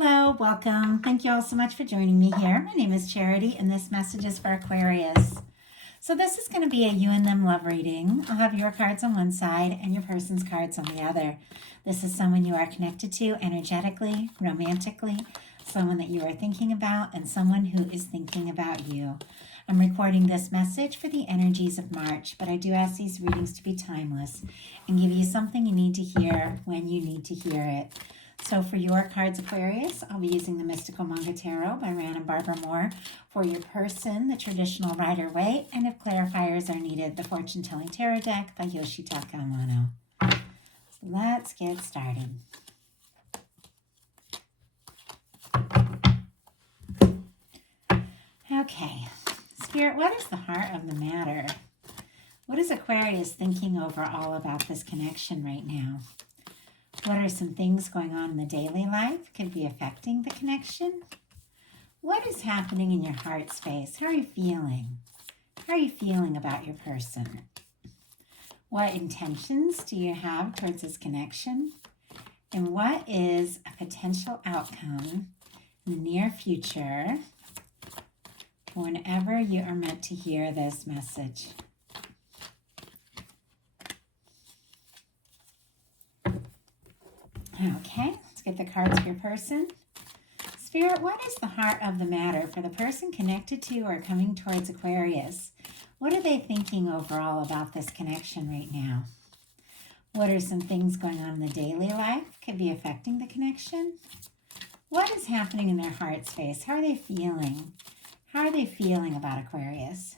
Hello, welcome. Thank you all so much for joining me here. My name is Charity, and this message is for Aquarius. So this is going to be a you and them love reading. I'll have your cards on one side and your person's cards on the other. This is someone you are connected to energetically, romantically, someone that you are thinking about, and someone who is thinking about you. I'm recording this message for the energies of March, but I do ask these readings to be timeless and give you something you need to hear when you need to hear it. So for your cards, Aquarius, I'll be using the Mystical Manga Tarot by Ran and Barbara Moore. For your person, the traditional Rider-Waite, and if clarifiers are needed, the Fortune Telling Tarot deck by Yoshitaka Amano. So let's get started. Okay, Spirit, what is the heart of the matter? What is Aquarius thinking overall about this connection right now? What are some things going on in the daily life could be affecting the connection? What is happening in your heart space? How are you feeling? How are you feeling about your person? What intentions do you have towards this connection? And what is a potential outcome in the near future whenever you are meant to hear this message? Okay, let's get the cards for your person. Spirit, what is the heart of the matter for the person connected to or coming towards Aquarius? What are they thinking overall about this connection right now? What are some things going on in the daily life could be affecting the connection? What is happening in their heart space? How are they feeling? How are they feeling about Aquarius?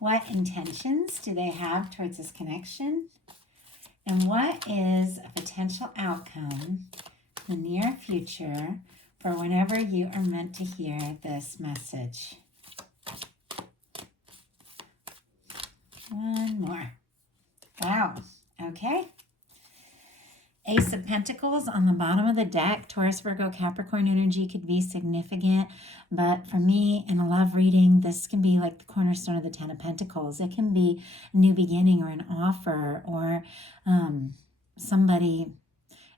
What intentions do they have towards this connection? And what is a potential outcome in the near future for whenever you are meant to hear this message? One more. Wow. Okay. Ace of Pentacles on the bottom of the deck. Taurus, Virgo, Capricorn energy could be significant. But for me, in a love reading, this can be like the cornerstone of the Ten of Pentacles. It can be a new beginning or an offer or somebody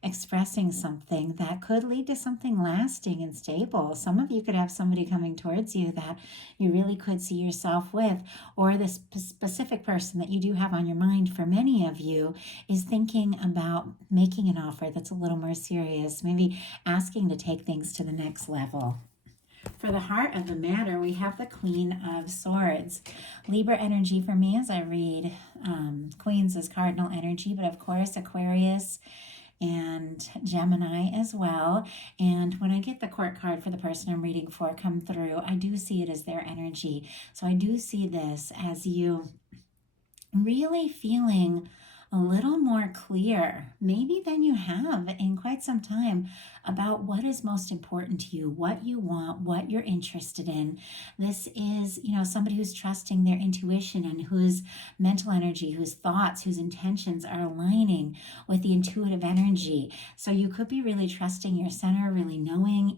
expressing something that could lead to something lasting and stable. Some of you could have somebody coming towards you that you really could see yourself with, or this specific person that you do have on your mind for many of you is thinking about making an offer that's a little more serious, maybe asking to take things to the next level. For the heart of the matter, we have the Queen of Swords. Libra energy for me as I read Queens as cardinal energy, but of course Aquarius and Gemini as well. And when I get the court card for the person I'm reading for come through, I do see it as their energy. So I do see this as you really feeling a little more clear, maybe than you have in quite some time, about what is most important to you, what you want, what you're interested in. This is, somebody who's trusting their intuition and whose mental energy, whose thoughts, whose intentions are aligning with the intuitive energy. So you could be really trusting your center, really knowing,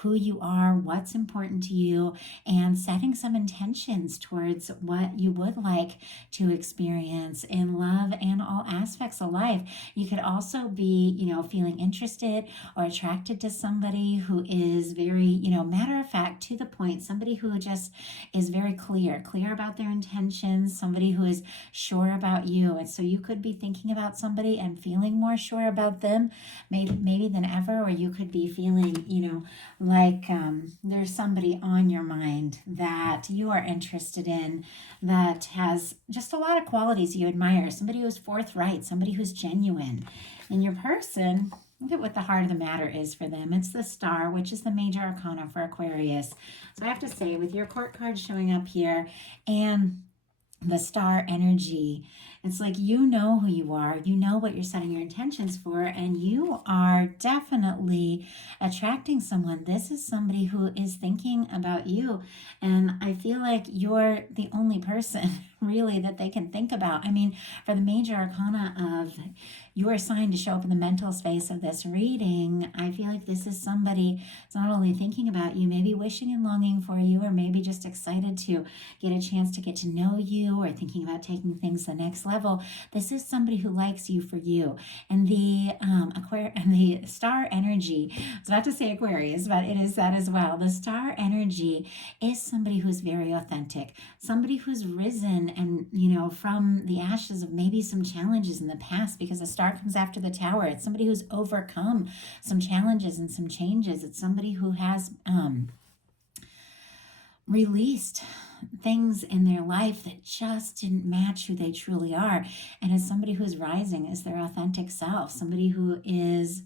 who you are, what's important to you, and setting some intentions towards what you would like to experience in love and all aspects of life. You could also be, feeling interested or attracted to somebody who is very, matter of fact, to the point, somebody who just is very clear about their intentions, somebody who is sure about you. And so you could be thinking about somebody and feeling more sure about them, maybe than ever, or you could be feeling, like there's somebody on your mind that you are interested in that has just a lot of qualities you admire, somebody who's forthright, somebody who's genuine. And your person, look at what the heart of the matter is for them. It's the Star, which is the major arcana for Aquarius. So I have to say, with your court card showing up here and the Star energy, it's like you know who you are, you know what you're setting your intentions for, and you are definitely attracting someone. This is somebody who is thinking about you, and I feel like you're the only person really that they can think about. I mean, for the major arcana of your sign to show up in the mental space of this reading, I feel like this is somebody that's not only thinking about you, maybe wishing and longing for you, or maybe just excited to get a chance to get to know you, or thinking about taking things to the next level. This is somebody who likes you for you. And the and the star energy, I was about to say Aquarius, but it is that as well. The star energy is somebody who's very authentic, somebody who's risen and, from the ashes of maybe some challenges in the past, because the star comes after the tower. It's somebody who's overcome some challenges and some changes. It's somebody who has released things in their life that just didn't match who they truly are. And as somebody who's rising as their authentic self, somebody who is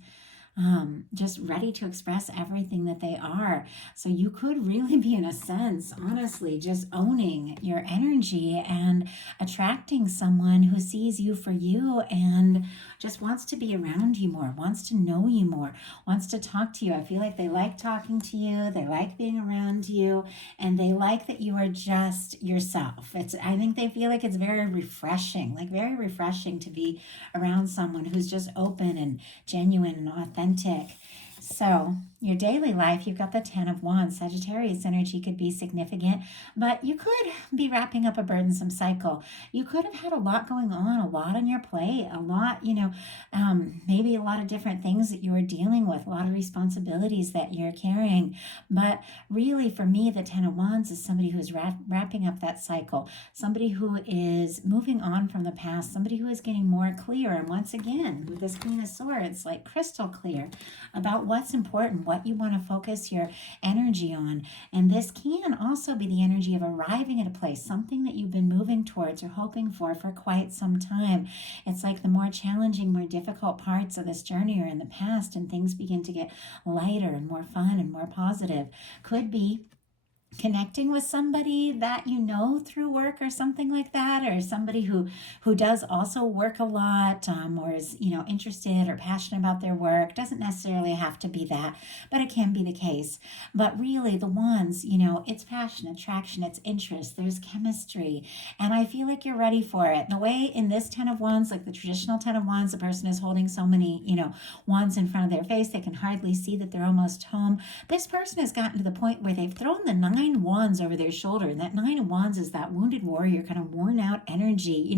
just ready to express everything that they are. So you could really be, in a sense, honestly, just owning your energy and attracting someone who sees you for you and just wants to be around you more, wants to know you more, wants to talk to you. I feel like they like talking to you, they like being around you, and they like that you are just yourself. I think they feel like it's very refreshing to be around someone who's just open and genuine and authentic. So your daily life, you've got the 10 of Wands. Sagittarius energy could be significant, but you could be wrapping up a burdensome cycle. You could have had a lot going on, a lot on your plate, a lot, maybe a lot of different things that you were dealing with, a lot of responsibilities that you're carrying. But really, for me, the 10 of Wands is somebody who's wrapping up that cycle, somebody who is moving on from the past, somebody who is getting more clear. And once again, with this Queen of Swords, like crystal clear about what's important, what you want to focus your energy on. And this can also be the energy of arriving at a place, something that you've been moving towards or hoping for quite some time. It's like the more challenging, more difficult parts of this journey are in the past, and things begin to get lighter and more fun and more positive. Could be connecting with somebody that through work or something like that, or somebody who does also work a lot, or is interested or passionate about their work. Doesn't necessarily have to be that, but it can be the case. But really, the Wands, it's passion, attraction, it's interest, there's chemistry, and I feel like you're ready for it. The way in this 10 of Wands, like the traditional 10 of Wands, the person is holding so many wands in front of their face they can hardly see that they're almost home. This person has gotten to the point where they've thrown the 9 wands over their shoulder, and that 9 of Wands is that wounded warrior, kind of worn out energy,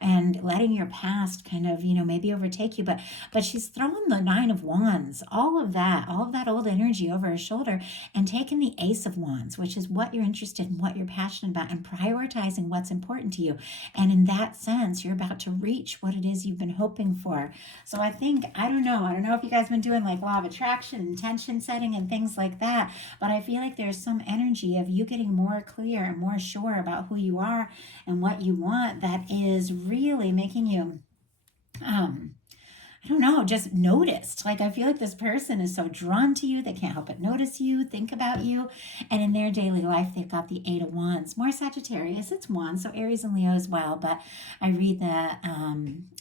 and letting your past kind of maybe overtake you, but she's thrown the 9 of Wands, all of that old energy over her shoulder, and taken the Ace of Wands, which is what you're interested in, what you're passionate about, and prioritizing what's important to you. And in that sense, you're about to reach what it is you've been hoping for. So I don't know if you guys have been doing like law of attraction, intention setting, and things like that, but I feel like there's some energy of you getting more clear and more sure about who you are and what you want that is really making you just noticed. Like, I feel like this person is so drawn to you, they can't help but notice you, think about you. And in their daily life, they've got the 8 of Wands. More Sagittarius, it's Wands, so Aries and Leo as well. But I read that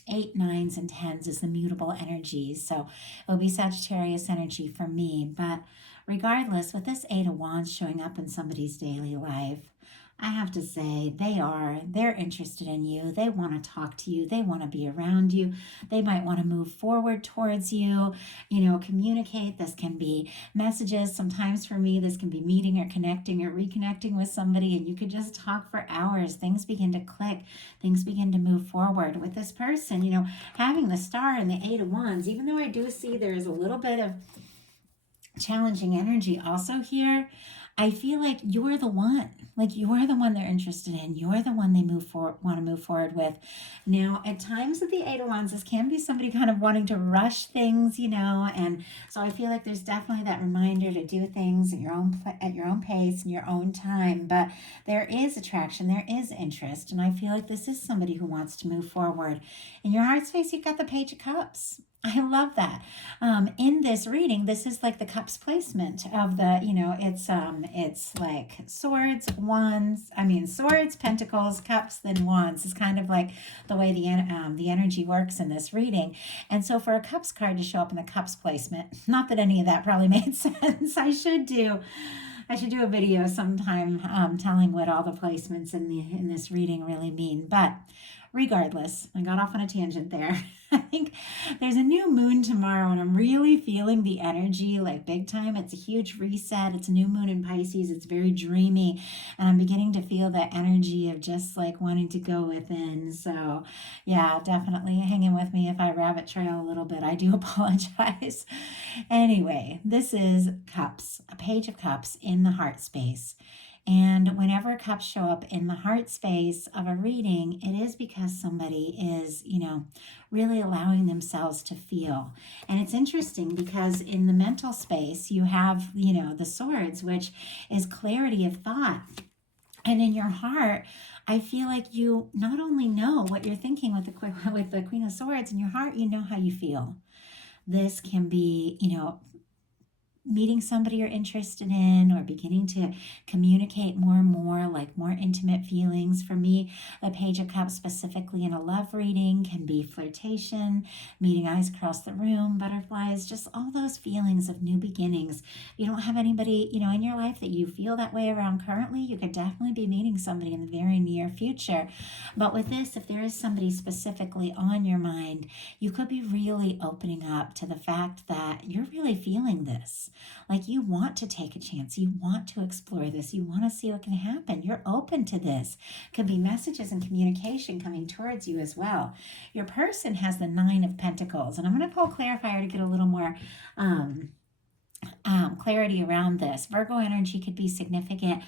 8, 9s, and 10s is the mutable energies. So it'll be Sagittarius energy for me. But regardless, with this 8 of Wands showing up in somebody's daily life, I have to say they're interested in you. They want to talk to you. They want to be around you. They might want to move forward towards you, communicate. This can be messages. Sometimes for me, this can be meeting or connecting or reconnecting with somebody, and you could just talk for hours. Things begin to click. Things begin to move forward with this person, having the star and the 8 of Wands, even though I do see there is a little bit of challenging energy also here. I feel like you're the one. Like, you're the one they're interested in. You're the one they want to move forward with. Now, at times with the 8 of Wands, this can be somebody kind of wanting to rush things, and so I feel like there's definitely that reminder to do things at your own pace and your own time. But there is attraction, there is interest, and I feel like this is somebody who wants to move forward. In your heart space, you've got the Page of Cups. I love that. In this reading, this is like the cups placement of the, it's like swords, pentacles, cups, then wands. Is kind of like the way the energy works in this reading. And so for a cups card to show up in the cups placement, not that any of that probably made sense. I should do I should do a video sometime telling what all the placements in this reading really mean. But regardless, I got off on a tangent there. I think there's a new moon tomorrow, and I'm really feeling the energy like big time. It's a huge reset. It's a new moon in Pisces. It's very dreamy, and I'm beginning to feel that energy of just like wanting to go within. So, yeah, definitely hang in with me if I rabbit trail a little bit. I do apologize. Anyway, this is Cups, a page of Cups in the heart space. And whenever cups show up in the heart space of a reading, it is because somebody is, really allowing themselves to feel. And it's interesting because in the mental space, you have, the swords, which is clarity of thought. And in your heart, I feel like you not only know what you're thinking with the Queen of Swords in your heart, you know how you feel. This can be, meeting somebody you're interested in or beginning to communicate more and more, like more intimate feelings. For me, the Page of Cups specifically in a love reading can be flirtation, meeting eyes across the room, butterflies, just all those feelings of new beginnings. If you don't have anybody, in your life that you feel that way around currently, you could definitely be meeting somebody in the very near future. But with this, if there is somebody specifically on your mind, you could be really opening up to the fact that you're really feeling this. Like you want to take a chance. You want to explore this. You want to see what can happen. You're open to this. Could be messages and communication coming towards you as well. Your person has the Nine of Pentacles. And I'm going to pull a clarifier to get a little more clarity around this. Virgo energy could be significant.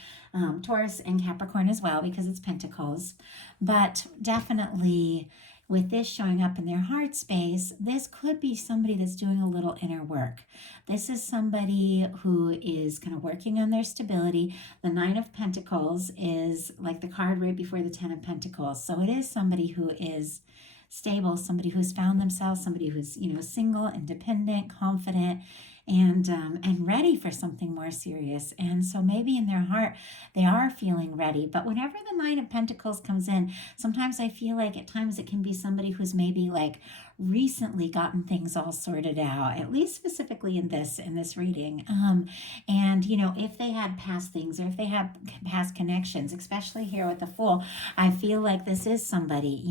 Taurus and Capricorn as well because it's Pentacles. But definitely with this showing up in their heart space, this could be somebody that's doing a little inner work. This is somebody who is kind of working on their stability. The Nine of Pentacles is like the card right before the Ten of Pentacles. So it is somebody who is stable, somebody who's found themselves, somebody who's, single, independent, confident, and ready for something more serious. And so maybe in their heart, they are feeling ready. But whenever the Nine of Pentacles comes in, sometimes I feel like at times it can be somebody who's maybe like recently gotten things all sorted out, at least specifically in this reading. And if they had past things or if they have past connections, especially here with the Fool, I feel like this is somebody,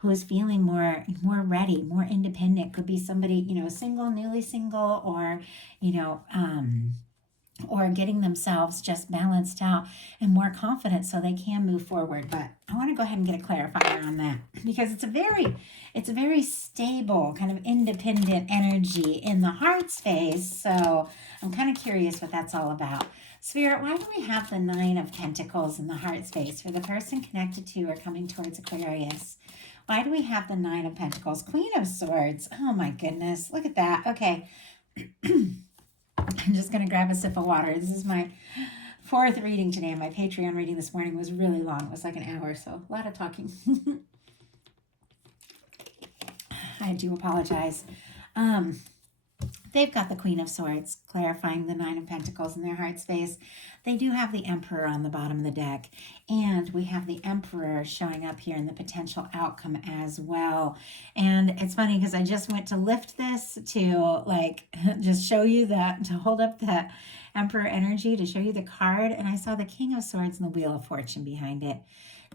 who is feeling more ready, more independent. Could be somebody, single, newly single, or getting themselves just balanced out and more confident so they can move forward. But I want to go ahead and get a clarifier on that because it's a very stable kind of independent energy in the heart space. So I'm kind of curious what that's all about. Spirit, why do we have the Nine of Pentacles in the heart space for the person connected to or coming towards Aquarius? Why do we have the Nine of Pentacles? Queen of Swords. Oh my goodness. Look at that. Okay. I'm just going to grab a sip of water. This is my fourth reading today. My Patreon reading this morning was really long. It was like an hour, so a lot of talking. I do apologize. They've got the Queen of Swords, clarifying the Nine of Pentacles in their heart space. They do have the Emperor on the bottom of the deck. And we have the Emperor showing up here in the potential outcome as well. And it's funny because I just went to lift this to just show you that, to hold up that Emperor energy, to show you the card. And I saw the King of Swords and the Wheel of Fortune behind it.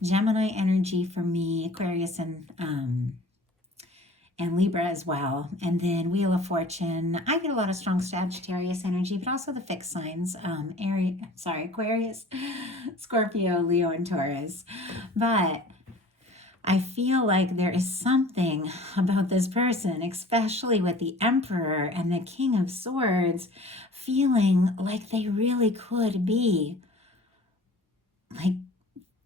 Gemini energy for me, Aquarius and Libra as well. And then Wheel of Fortune. I get a lot of strong Sagittarius energy, but also the fixed signs, Aquarius, Scorpio, Leo, and Taurus. But I feel like there is something about this person, especially with the Emperor and the King of Swords, feeling like they really could be like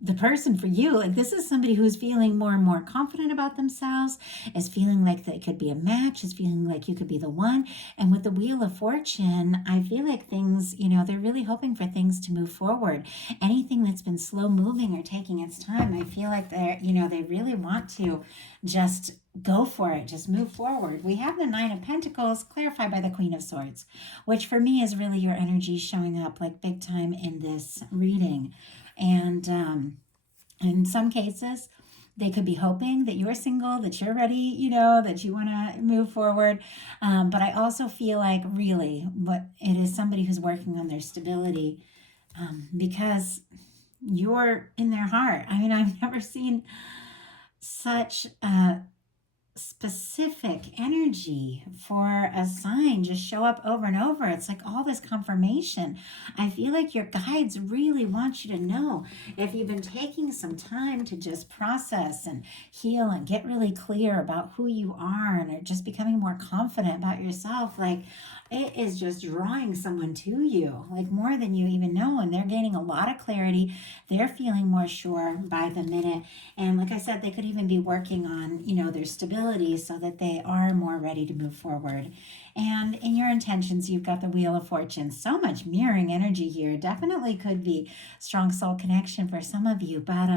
the person for you. Like this is somebody who's feeling more and more confident about themselves, is feeling like they could be a match, is feeling like you could be the one. And with the Wheel of Fortune, I feel like things, they're really hoping for things to move forward. Anything that's been slow moving or taking its time, I feel like they're, they really want to just go for it, just move forward. We have the Nine of Pentacles clarified by the Queen of Swords, which for me is really your energy showing up like big time in this reading. And in some cases, they could be hoping that you're single, that you're ready, that you want to move forward. But I also feel like really what it is somebody who's working on their stability because you're in their heart. I mean, I've never seen such specific energy for a sign just show up over and over. It's like all this confirmation. I feel like your guides really want you to know, if you've been taking some time to just process and heal and get really clear about who you are and are just becoming more confident about yourself, like it is just drawing someone to you, like more than you even know. And they're gaining a lot of clarity. They're feeling more sure by the minute. And like I said, they could even be working on, their stability so that they are more ready to move forward. And in your intentions, you've got the Wheel of Fortune. So much mirroring energy here. Definitely could be strong soul connection for some of you. But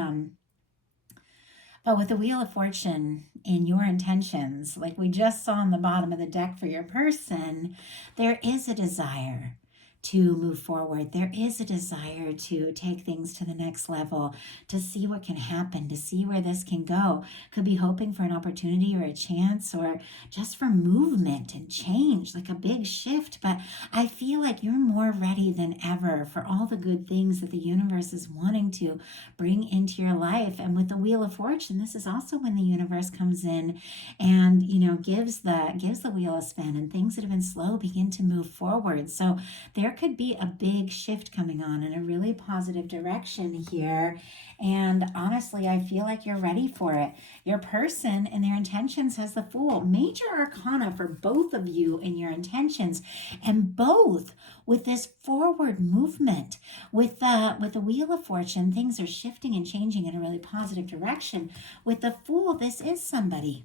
with the Wheel of Fortune in your intentions, like we just saw on the bottom of the deck for your person, there is a desire to move forward. There is a desire to take things to the next level, to see what can happen, to see where this can go. Could be hoping for an opportunity or a chance, or just for movement and change, like a big shift. But I feel like you're more ready than ever for all the good things that the universe is wanting to bring into your life. And with the Wheel of Fortune, this is also when the universe comes in and, gives the wheel a spin, and things that have been slow begin to move forward. So there could be a big shift coming on in a really positive direction here. And honestly, I feel like you're ready for it. Your person and their intentions has the Fool. Major arcana for both of you in your intentions, and both with this forward movement. With the Wheel of Fortune, things are shifting and changing in a really positive direction. With the Fool, this is somebody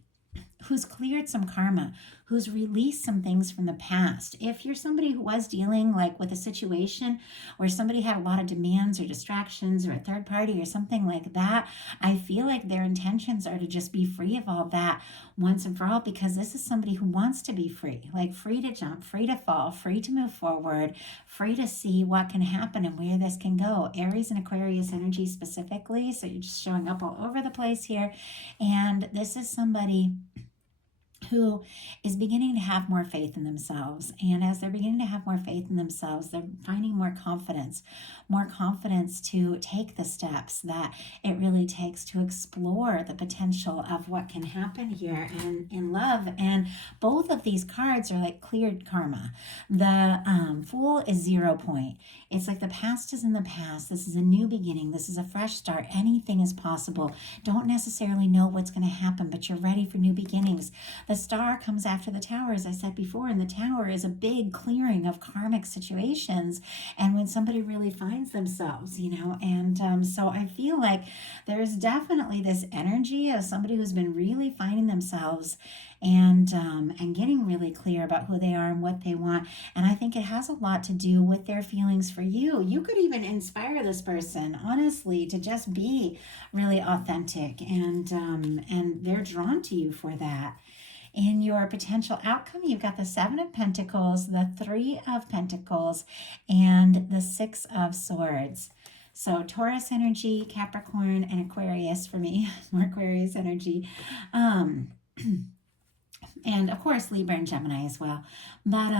who's cleared some karma, who's released some things from the past. If you're somebody who was dealing like with a situation where somebody had a lot of demands or distractions or a third party or something like that, I feel like their intentions are to just be free of all that once and for all, because this is somebody who wants to be free, like free to jump, free to fall, free to move forward, free to see what can happen and where this can go. Aries and Aquarius energy specifically, so you're just showing up all over the place here. And this is somebody who is beginning to have more faith in themselves. And as they're beginning to have more faith in themselves, they're finding more confidence to take the steps that it really takes to explore the potential of what can happen here and in love. And both of these cards are like cleared karma. The Fool is 0 point. It's like the past is in the past. This is a new beginning. This is a fresh start. Anything is possible. Don't necessarily know what's going to happen, but you're ready for new beginnings. The Star comes after the Tower, as I said before, and the Tower is a big clearing of karmic situations. And when somebody really finds themselves, so I feel like there's definitely this energy of somebody who's been really finding themselves and getting really clear about who they are and what they want. And I think it has a lot to do with their feelings for you. You could even inspire this person, honestly, to just be really authentic, and they're drawn to you for that. In your potential outcome, you've got the 7 of Pentacles, the 3 of Pentacles, and the 6 of Swords. So Taurus energy, Capricorn, and Aquarius for me, more Aquarius energy. And of course, Libra and Gemini as well. But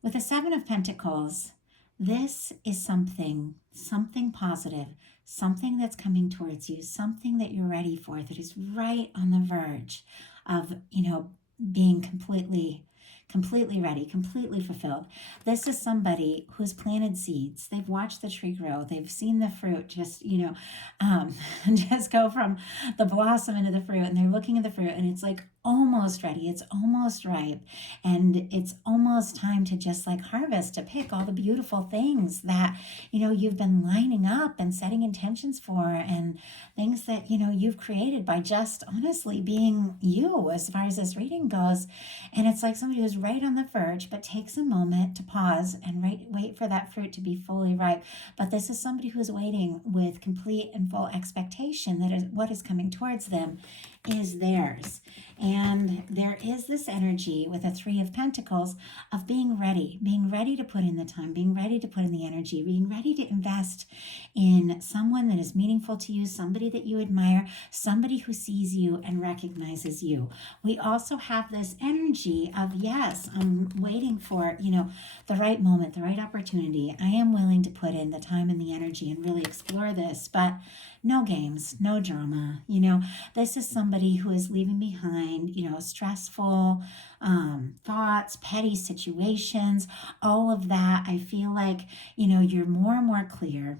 with the 7 of Pentacles, this is something positive, something that's coming towards you, something that you're ready for, that is right on the verge of, being completely ready, completely fulfilled. This is somebody who's planted seeds. They've watched the tree grow. They've seen the fruit just, just go from the blossom into the fruit, and they're looking at the fruit, and it's like almost ready. It's almost ripe, and it's almost time to just like harvest, to pick all the beautiful things that, you've been lining up and setting intentions for, and things that, you've created by just honestly being you as far as this reading goes. And it's like somebody who's right on the verge, but takes a moment to pause and wait for that fruit to be fully ripe. But this is somebody who's waiting with complete and full expectation that is what is coming towards them. is theirs. And there is this energy with a Three of Pentacles of being ready to put in the time, being ready to put in the energy, being ready to invest in someone that is meaningful to you, somebody that you admire, somebody who sees you and recognizes you. We also have this energy of, yes, I'm waiting for, the right moment, the right opportunity. I am willing to put in the time and the energy and really explore this, but no games, no drama. This is somebody who is leaving behind, stressful thoughts, petty situations, all of that. I feel like, you're more and more clear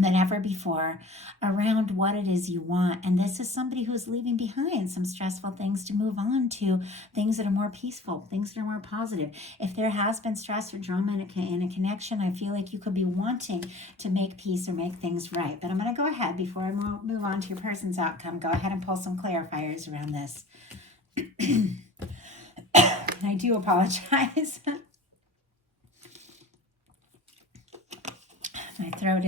than ever before around what it is you want. And this is somebody who's leaving behind some stressful things to move on to things that are more peaceful, things that are more positive. If there has been stress or drama in a connection, I feel like you could be wanting to make peace or make things right. But I'm going to go ahead, before I move on to your person's outcome, go ahead and pull some clarifiers around this. I do apologize. My throat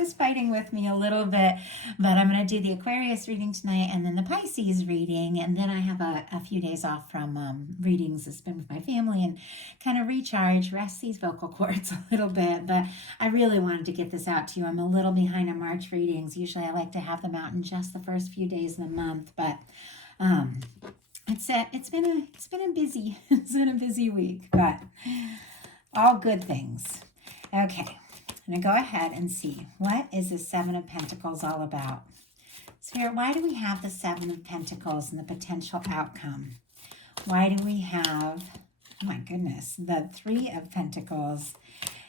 is fighting with me a little bit, but I'm going to do the Aquarius reading tonight and then the Pisces reading, and then I have a few days off from readings to spend with my family and kind of recharge, rest these vocal cords a little bit. But I really wanted to get this out to you. I'm a little behind on March readings. Usually I like to have them out in just the first few days of the month, but it's been a busy week, but all good things. Okay, I'm going to go ahead and see, what is the Seven of Pentacles all about? Spirit, why do we have the Seven of Pentacles and the potential outcome? Why do we have, oh my goodness, the Three of Pentacles?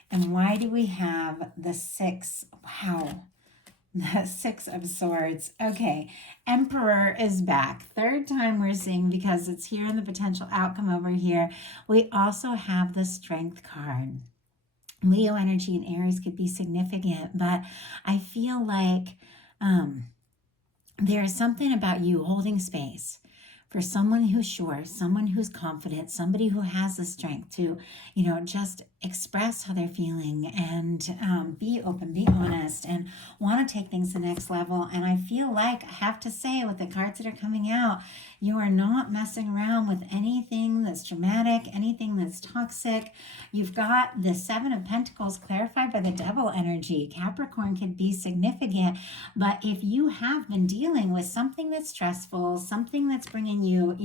And why do we have the Six, the Six of Swords? Okay, Emperor is back. Third time we're seeing, because it's here in the potential outcome over here. We also have the Strength card. Leo energy and Aries could be significant, but I feel like there is something about you holding space for someone who's sure, someone who's confident, somebody who has the strength to, just express how they're feeling and be open, be honest, and want to take things to the next level. And I feel like I have to say, with the cards that are coming out, you are not messing around with anything that's dramatic, anything that's toxic. You've got the Seven of Pentacles clarified by the Devil energy. Capricorn could be significant, but if you have been dealing with something that's stressful, something that's bringing you,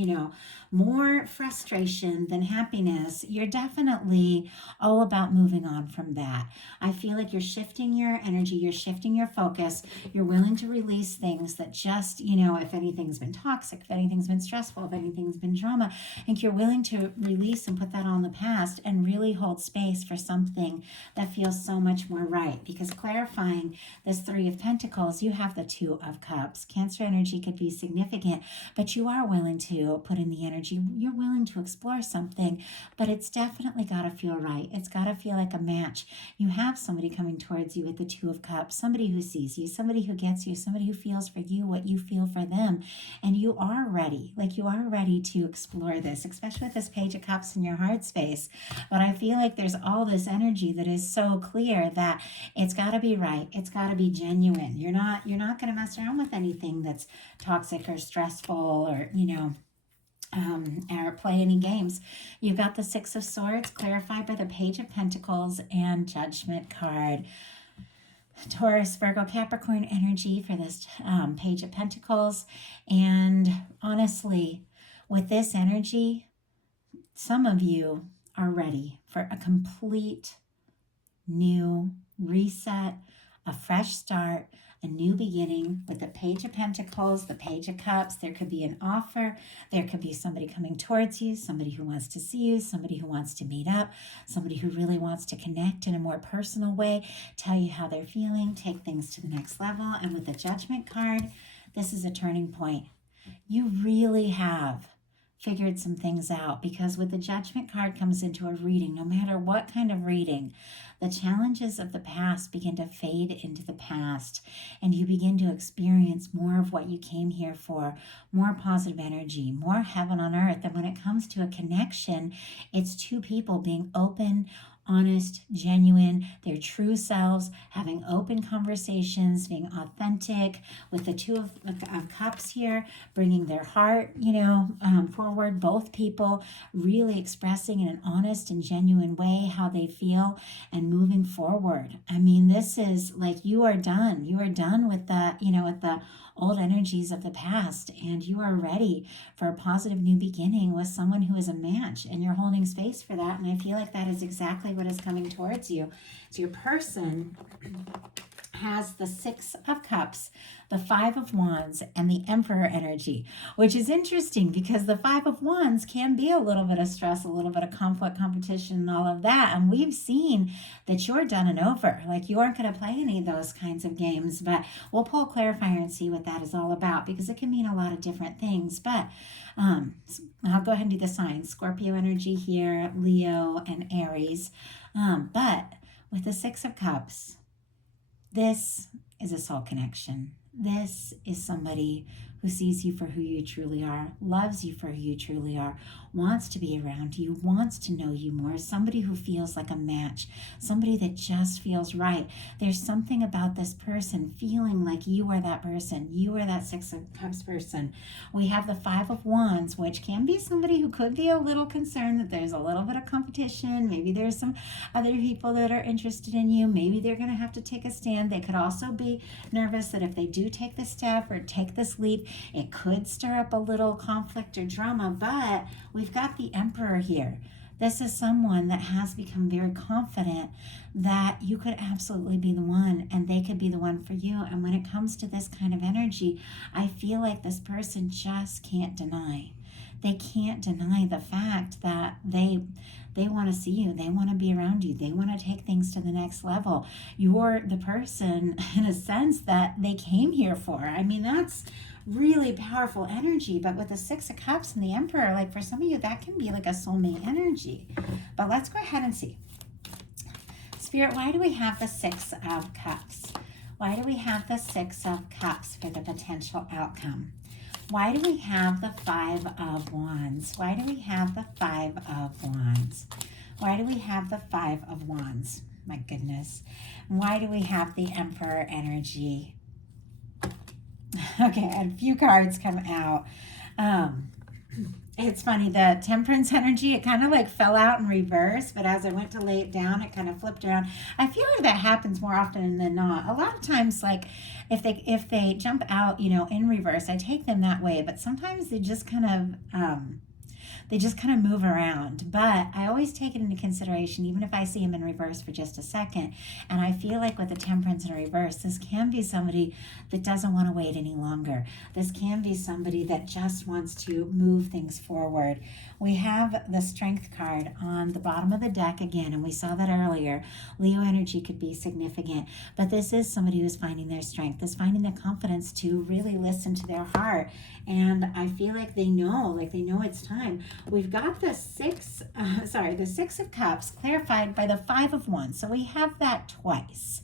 more frustration than happiness, you're definitely all about moving on from that. I feel like you're shifting your energy, you're shifting your focus, you're willing to release things that just, if anything's been toxic, if anything's been stressful, if anything's been drama, I think you're willing to release and put that on the past and really hold space for something that feels so much more right. Because clarifying this Three of Pentacles, you have the Two of Cups. Cancer energy could be significant, but you are willing to put in the energy. You're willing to explore something, but it's definitely got to feel right. It's got to feel like a match. You have somebody coming towards you with the Two of Cups, somebody who sees you, somebody who gets you, somebody who feels for you what you feel for them, and you are ready. Like, you are ready to explore this, especially with this Page of Cups in your heart space. But I feel like there's all this energy that is so clear that it's got to be right. It's got to be genuine. You're not going to mess around with anything that's toxic or stressful or, or play any games. You've got the Six of Swords clarified by the Page of Pentacles and Judgment card. Taurus, Virgo, Capricorn energy for this Page of Pentacles. And honestly, with this energy, some of you are ready for a complete new reset, a fresh start, a new beginning. With the Page of Pentacles, the Page of Cups, there could be an offer. There could be somebody coming towards you, somebody who wants to see you, somebody who wants to meet up, somebody who really wants to connect in a more personal way, tell you how they're feeling, take things to the next level. And with the Judgment card, this is a turning point. You really have figured some things out, because with the Judgment card comes into a reading, no matter what kind of reading, the challenges of the past begin to fade into the past, and you begin to experience more of what you came here for, more positive energy, more heaven on earth. And when it comes to a connection, it's two people being open, honest, genuine, their true selves, having open conversations, being authentic. With the Two of Cups here, bringing their heart, forward. Both people really expressing in an honest and genuine way how they feel and moving forward. I mean, this is like you are done. You are done with the, with the old energies of the past, and you are ready for a positive new beginning with someone who is a match, and you're holding space for that. And I feel like that is exactly what is coming towards you. So your person has the Six of Cups, the Five of Wands, and the Emperor energy, which is interesting because the Five of Wands can be a little bit of stress, a little bit of conflict, competition, and all of that. And we've seen that you're done and over. Like you aren't going to play any of those kinds of games, but we'll pull a clarifier and see what that is all about because it can mean a lot of different things. But I'll go ahead and do the signs. Scorpio energy here, Leo, and Aries. But with the Six of Cups, this is a soul connection. This is somebody who sees you for who you truly are, loves you for who you truly are, wants to be around you, wants to know you more, somebody who feels like a match, somebody that just feels right. There's something about this person feeling like you are that person. You are that Six of Cups person. We have the Five of Wands, which can be somebody who could be a little concerned that there's a little bit of competition. Maybe there's some other people that are interested in you. Maybe they're going to have to take a stand. They could also be nervous that if they do take the step or take this leap, it could stir up a little conflict or drama, but we've got the Emperor here. This is someone that has become very confident that you could absolutely be the one and they could be the one for you. And when it comes to this kind of energy, I feel like this person just can't deny. They can't deny the fact that they want to see you. They want to be around you. They want to take things to the next level. You're the person, in a sense, that they came here for. I mean, that's really powerful energy. But with the Six of Cups and the Emperor, like for some of you, that can be like a soulmate energy. But let's go ahead and see. Spirit, why do we have the Six of Cups? Why do we have the Six of Cups for the potential outcome? Why do we have the Five of Wands? Why do we have the Five of Wands? Why do we have the Five of Wands? My goodness. Why do we have the Emperor energy? Okay, a few cards come out. It's funny, the Temperance energy, it kind of like fell out in reverse, but as I went to lay it down, it kind of flipped around. I feel like that happens more often than not. A lot of times, like if they jump out, in reverse, I take them that way, but sometimes they just kind of move around. But I always take it into consideration, even if I see them in reverse for just a second. And I feel like with the Temperance in reverse, this can be somebody that doesn't want to wait any longer. This can be somebody that just wants to move things forward. We have the Strength card on the bottom of the deck again, and we saw that earlier. Leo energy could be significant, but this is somebody who's finding their strength, is finding the confidence to really listen to their heart. And I feel like they know it's time. We've got the Six of Cups clarified by the Five of Wands. So we have that twice.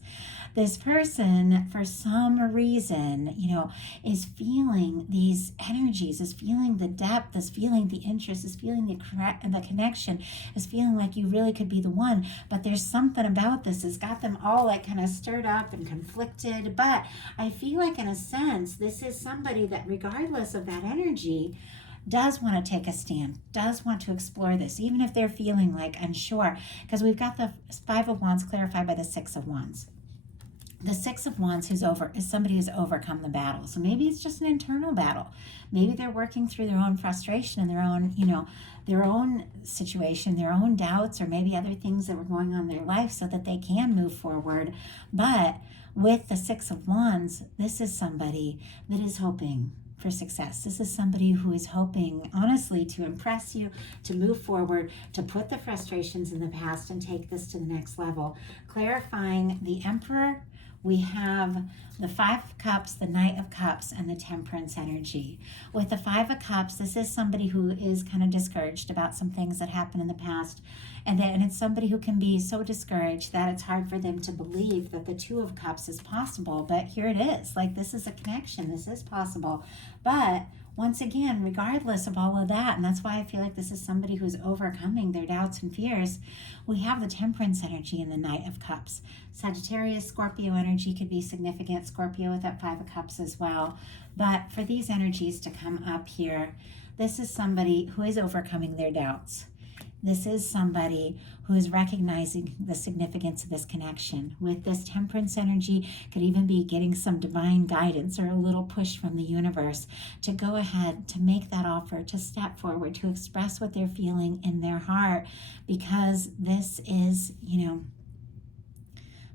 This person, for some reason, is feeling these energies, is feeling the depth, is feeling the interest, is feeling the connection, is feeling like you really could be the one. But there's something about this that's got them all like kind of stirred up and conflicted. But I feel like in a sense, this is somebody that regardless of that energy, does want to take a stand, does want to explore this, even if they're feeling like unsure. Because we've got the Five of Wands clarified by the Six of Wands. The Six of Wands is somebody who's overcome the battle. So maybe it's just an internal battle. Maybe they're working through their own frustration and their own situation, their own doubts, or maybe other things that were going on in their life so that they can move forward. But with the Six of Wands, this is somebody that is hoping for success. This is somebody who is hoping, honestly, to impress you, to move forward, to put the frustrations in the past and take this to the next level. Clarifying the Emperor, we have the Five of Cups, the Knight of Cups, and the Temperance energy. With the Five of Cups, this is somebody who is kind of discouraged about some things that happened in the past. And it's somebody who can be so discouraged that it's hard for them to believe that the Two of Cups is possible. But here it is. Like, this is a connection. This is possible. But once again, regardless of all of that, and that's why I feel like this is somebody who's overcoming their doubts and fears, we have the Temperance energy in the Knight of Cups. Sagittarius, Scorpio energy could be significant. Scorpio with that Five of Cups as well. But for these energies to come up here, this is somebody who is overcoming their doubts. This is somebody who is recognizing the significance of this connection. With this Temperance energy, could even be getting some divine guidance or a little push from the universe to go ahead, to make that offer, to step forward, to express what they're feeling in their heart, because this is,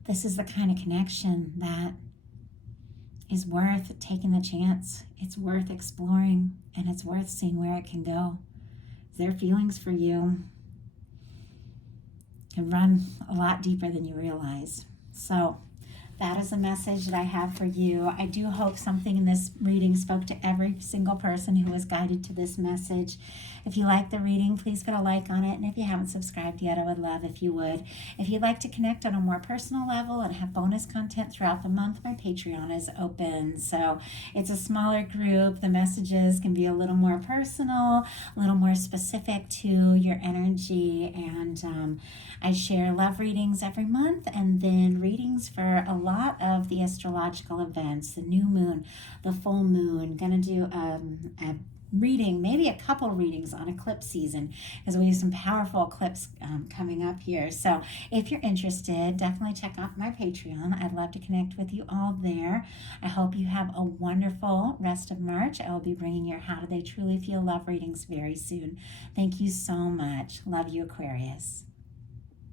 this is the kind of connection that is worth taking the chance. It's worth exploring, and it's worth seeing where it can go. Their feelings for you can run a lot deeper than you realize. So that is a message that I have for you. I do hope something in this reading spoke to every single person who was guided to this message. If you like the reading, please put a like on it. And if you haven't subscribed yet, I would love if you would. If you'd like to connect on a more personal level and have bonus content throughout the month, my Patreon is open. So it's a smaller group. The messages can be a little more personal, a little more specific to your energy. And I share love readings every month, and then readings for a lot of the astrological events, the new moon, the full moon. Gonna do a reading, maybe a couple readings on eclipse season, because we have some powerful eclipse coming up here. So if you're interested, definitely check out my Patreon. I'd love to connect with you all there. I hope you have a wonderful rest of March. I will be bringing your How Do They Truly Feel love readings very soon. Thank you so much. Love you, Aquarius.